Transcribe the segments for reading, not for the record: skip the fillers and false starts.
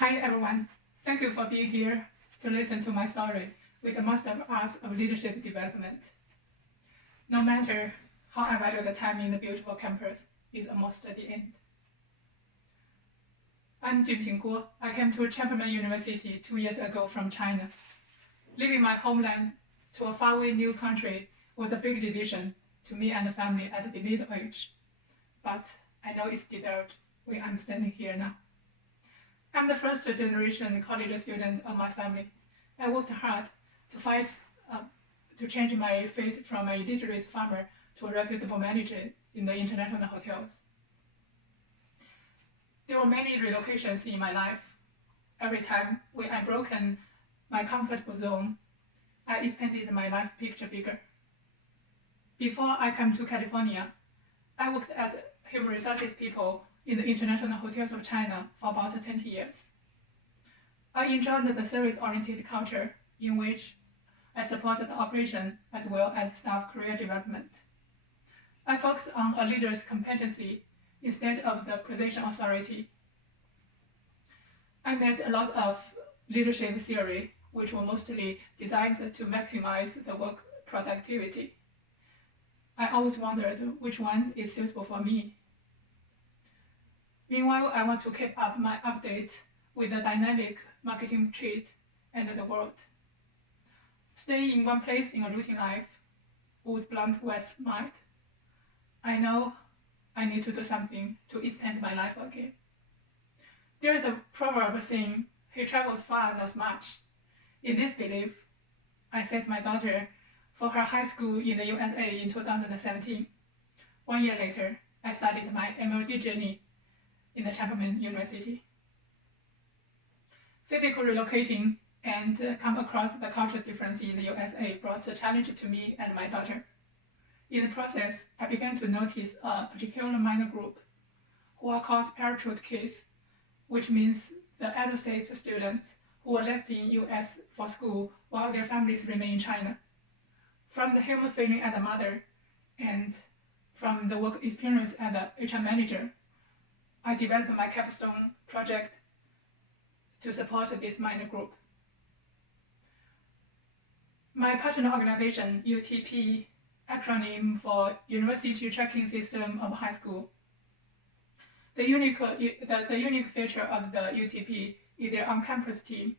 Hi everyone, thank you for being here to listen to my story with the Master of Arts of Leadership Development. No matter how I value the time in the beautiful campus, it's almost at the end. I'm Jinping Guo. I came to Chapman University 2 years ago from China. Leaving my homeland to a faraway new country was a big decision to me and the family at the middle age. But I know it's deserved when I'm standing here now. I'm the first generation college student of my family. I worked hard to fight to change my fate from a illiterate farmer to a reputable manager in the international hotels. There were many relocations in my life. Every time when I broken my comfort zone, I expanded my life picture bigger. Before I came to California, I worked as human resources people in the international hotels of China for about 20 years. I enjoyed the service-oriented culture in which I supported the operation as well as staff career development. I focus on a leader's competency instead of the position authority. I met a lot of leadership theory, which were mostly designed to maximize the work productivity. I always wondered which one is suitable for me. Meanwhile, I want to keep up my update with the dynamic marketing trend and the world. Staying in one place in a routine life would blunt one's mind. I know I need to do something to expand my life again. There is a proverb saying, "He travels far, not much." In this belief, I sent my daughter for her high school in the USA in 2017. 1 year later, I started my MLD journey in the Chapman University. Physical relocating and come across the cultural difference in the USA brought a challenge to me and my daughter. In the process, I began to notice a particular minor group who are called parachute kids, which means the adolescent students who were left in US for school while their families remain in China. From the human feeling as a mother and from the work experience as an HR manager, I developed my capstone project to support this minor group. My partner organization, UTP, acronym for University Tracking System of High School. The unique feature of the UTP is their on-campus team,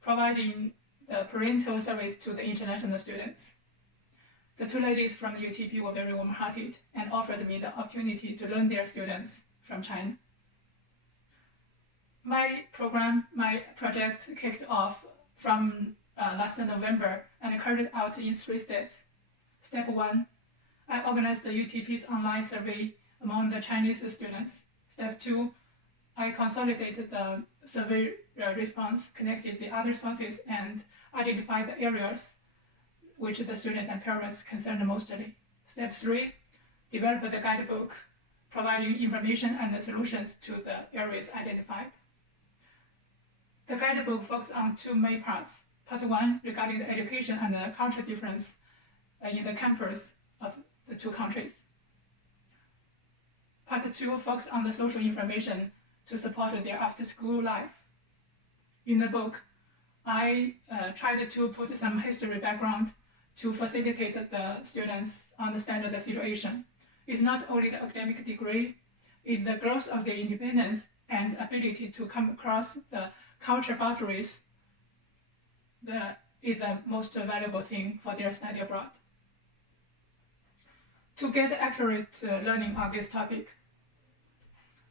providing the parental service to the international students. The two ladies from the UTP were very warm-hearted and offered me the opportunity to learn their students from China. My project kicked off from last November and carried out in 3 steps. Step 1, I organized the UTP's online survey among the Chinese students. Step 2, I consolidated the survey response, connected the other sources, and identified the areas which the students and parents concerned mostly. Step 3, developed the guidebook, providing information and solutions to the areas identified. The guidebook focuses on 2 main parts. Part 1, regarding the education and the cultural difference in the campus of the 2 countries. Part 2 focuses on the social information to support their after-school life. In the book, I tried to put some history background to facilitate the students understand the situation. It's not only the academic degree, it's the growth of their independence and ability to come across the culture boundaries that is the most valuable thing for their study abroad. To get accurate learning on this topic,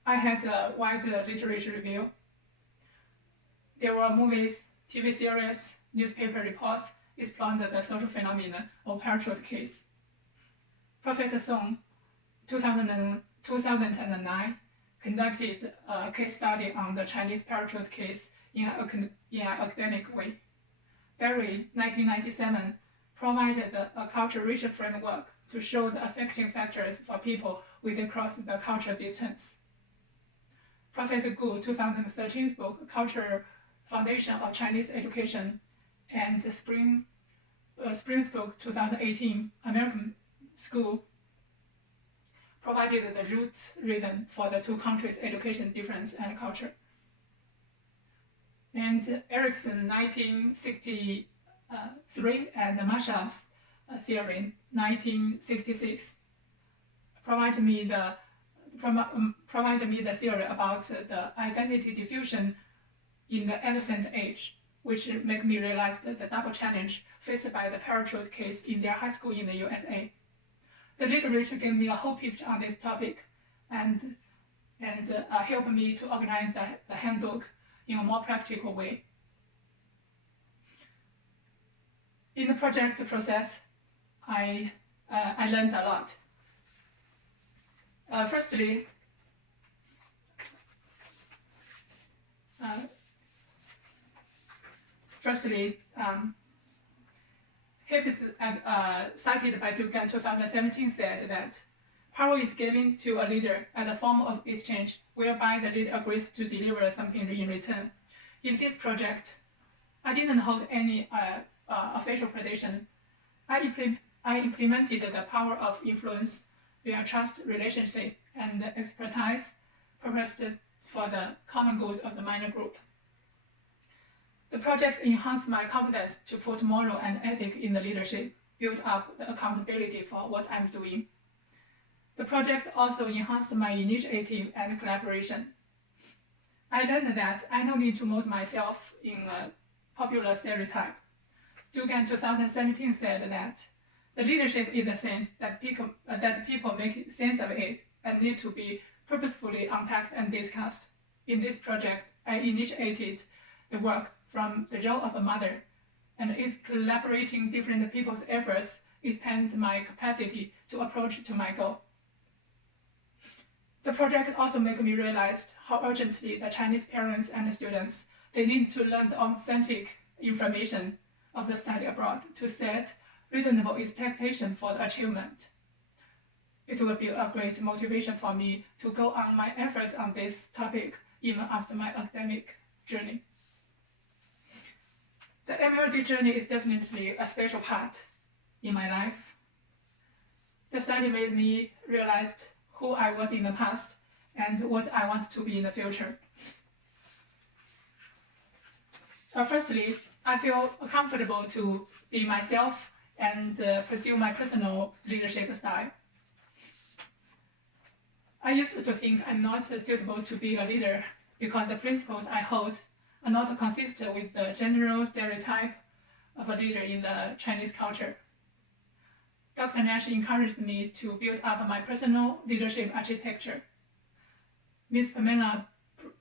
I had a wide literature review. There were movies, TV series, newspaper reports exploring the social phenomena of parachute kids. Professor Song, 2009, conducted a case study on the Chinese parachute kids in an academic way. Barry, 1997, provided a cultural research framework to show the affecting factors for people with across the cultural distance. Professor Gu, 2013's book, Cultural Foundation of Chinese Education, and Spring's book, 2018, American School, provided the root reason for the 2 countries' education difference and culture. and Erickson 1963 and Marshall's theory 1966 provided me the theory about the identity diffusion in the adolescent age, which make me realize the double challenge faced by the parachute kids in their high school in the USA. The literature gave me a whole picture on this topic and helped me to organize the handbook in a more practical way. In the project process, I learned a lot. Firstly, Hipps, cited by Dugan in 2017, said that power is given to a leader as a form of exchange, whereby the leader agrees to deliver something in return. In this project, I didn't hold any official position. I implemented the power of influence via trust relationship and expertise purposed for the common good of the minor group. The project enhanced my confidence to put moral and ethics in the leadership, build up the accountability for what I'm doing. The project also enhanced my initiative and collaboration. I learned that I no need to mold myself in a popular stereotype. Dugan 2017 said that the leadership is the sense that people make sense of it and need to be purposefully unpacked and discussed. In this project, I initiated the work from the role of a mother, and is collaborating different people's efforts expand my capacity to approach to my goal. The project also made me realize how urgently the Chinese parents and students, they need to learn the authentic information of the study abroad to set reasonable expectation for the achievement. It will be a great motivation for me to go on my efforts on this topic even after my academic journey. The MLD journey is definitely a special part in my life. The study made me realize who I was in the past and what I want to be in the future. Firstly, I feel comfortable to be myself and pursue my personal leadership style. I used to think I'm not suitable to be a leader because the principles I hold are not consistent with the general stereotype of a leader in the Chinese culture. Dr. Nash encouraged me to build up my personal leadership architecture. Ms. Paula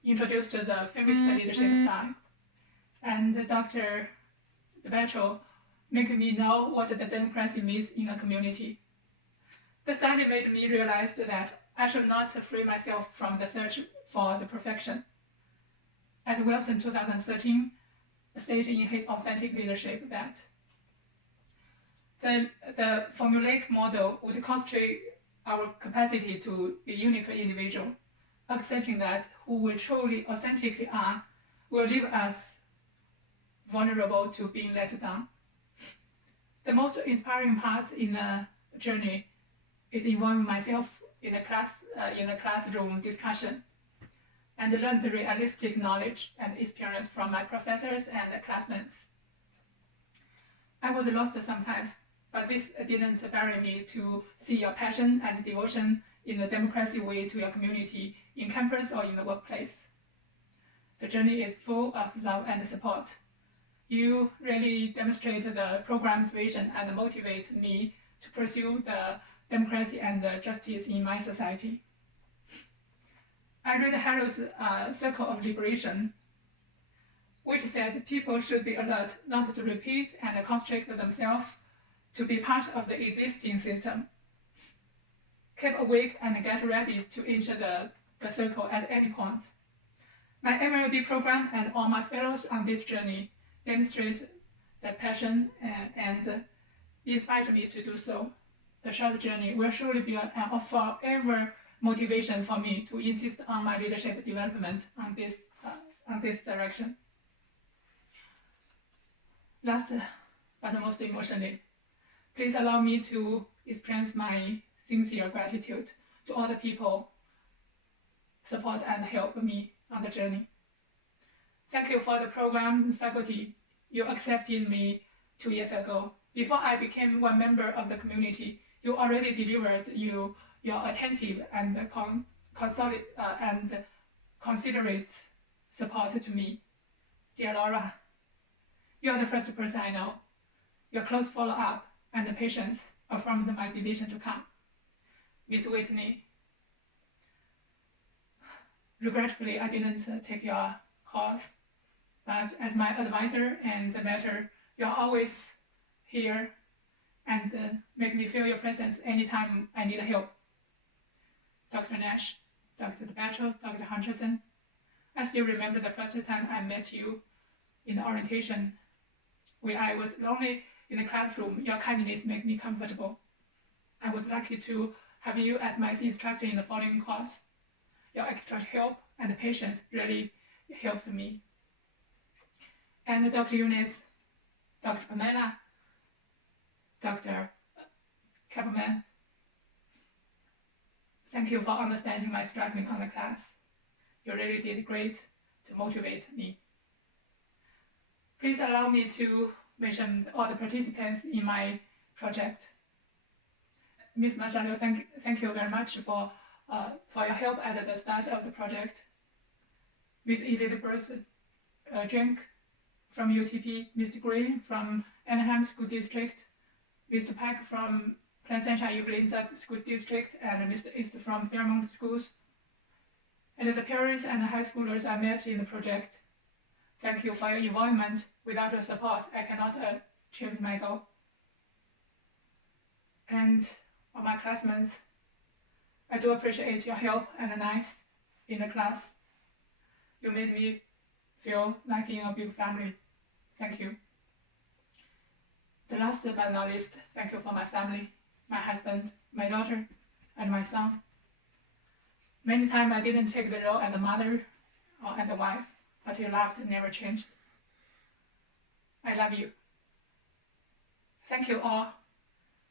introduced the feminist leadership style, and Dr. DeBetro made me know what the democracy means in a community. The study made me realize that I should not free myself from the search for the perfection. As Wilson 2013 stated in his authentic leadership that the formulaic model would constrain our capacity to be unique individual, accepting that who we truly authentically are will leave us vulnerable to being let down. The most inspiring part in the journey is involving myself in a classroom discussion and learn the realistic knowledge and experience from my professors and classmates. I was lost sometimes, but this didn't bury me to see your passion and devotion in the democracy way to your community, in campus or in the workplace. The journey is full of love and support. You really demonstrate the program's vision and motivate me to pursue the democracy and justice in my society. I read Harrow's Circle of Liberation, which said people should be alert not to repeat and constrict themselves to be part of the existing system. Keep awake and get ready to enter the circle at any point. My MLD program and all my fellows on this journey demonstrate that passion and inspired me to do so. The short journey will surely be a forever motivation for me to insist on my leadership development on this direction. Last but most emotionally, please allow me to express my sincere gratitude to all the people support and help me on the journey. Thank you for the program faculty. You accepted me 2 years ago. Before I became one member of the community, you already delivered your attentive and considerate support to me. Dear Laura, you are the first person I know. Your close follow-up and patience affirmed my decision to come. Miss Whitney, regretfully, I didn't take your course, but as my advisor and mentor, you're always here and make me feel your presence anytime I need help. Dr. Nash, Dr. DeBatcho, Dr. Hunterson, I still remember the first time I met you in the orientation. When I was lonely in the classroom, your kindness made me comfortable. I was lucky to have you as my instructor in the following course. Your extra help and patience really helped me. And Dr. Eunice, Dr. Pamela, Dr. Chapman, thank you for understanding my struggling on the class. You really did great to motivate me. Please allow me to mention all the participants in my project. Ms. Machado, thank you very much for your help at the start of the project. Ms. Elizabeth Jenk from UTP, Mr. Gray from Anaheim School District, Mr. Peck from Placentia Euclid School District, and Mr. East from Fairmont Schools, and the parents and high schoolers I met in the project. Thank you for your involvement. Without your support, I cannot achieve my goal. And all my classmates, I do appreciate your help and nice in the class. You made me feel like in a big family. Thank you. The last but not least, thank you for my family, my husband, my daughter, and my son. Many times I didn't take the role as a mother or as a wife, but your love never changed. I love you. Thank you all.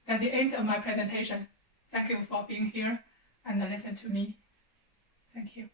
That's the end of my presentation. Thank you for being here and listening to me. Thank you.